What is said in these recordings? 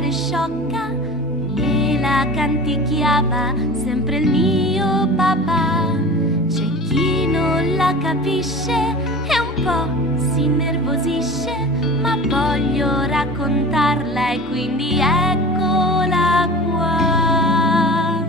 fare sciocca e la canticchiava sempre il mio papà. C'è chi non la capisce e un po' si innervosisce, ma voglio raccontarla e quindi eccola qua.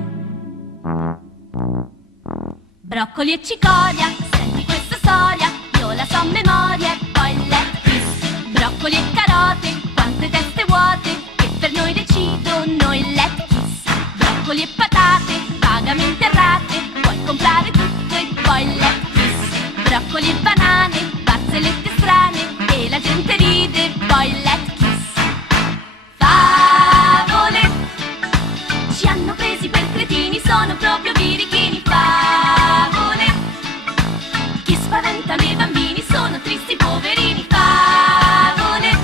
Broccoli e cicoria, senti questa storia, io la so a memoria e poi let's kiss. Broccoli e carote, quante teste vuote, che per noi decidono il let's kiss. Broccoli e patate, vagamente errate, puoi comprare tutto e poi let's kiss. Broccoli e banane, barzellette strane, e la gente ride e poi let's kiss. Favole, ci hanno presi per cretini, sono proprio birichini. Favole, che spaventano i bambini, sono tristi poverini. Favole,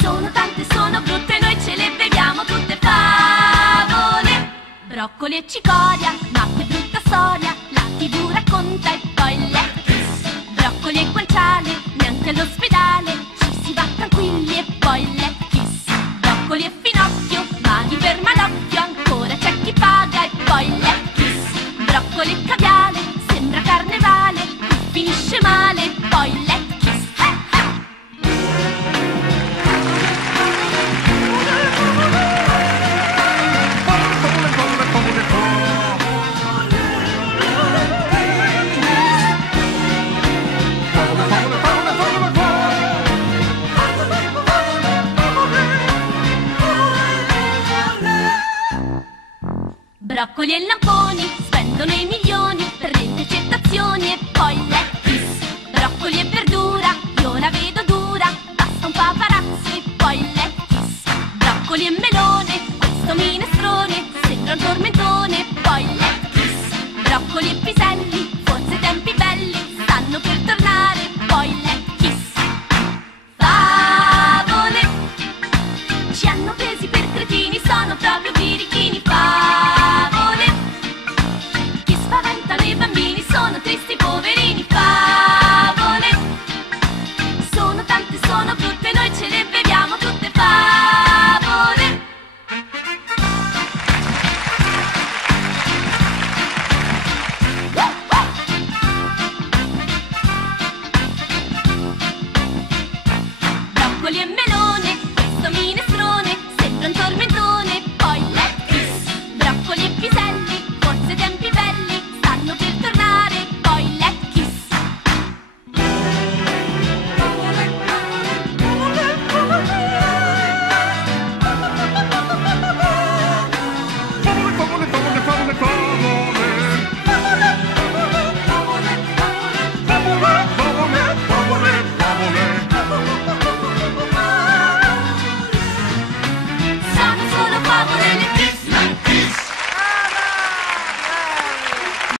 sono tante, sono brutte, noi ce le beviamo tutte. Favole, broccoli e cicoria, ma che brutta storia, la TV racconta e poi let's kiss. Broccoli e guanciale, neanche all'ospedale, ci si va tranquilli e poi let's kiss. Broccoli e finocchio, mani per malocchio, ancora c'è chi paga e poi let's kiss. Broccoli e caviale, sembra carnevale, finisce male e poi let's kiss. Broccoli e lamponi spendono i milioni per le intercettazioni e poi let's kiss. Broccoli e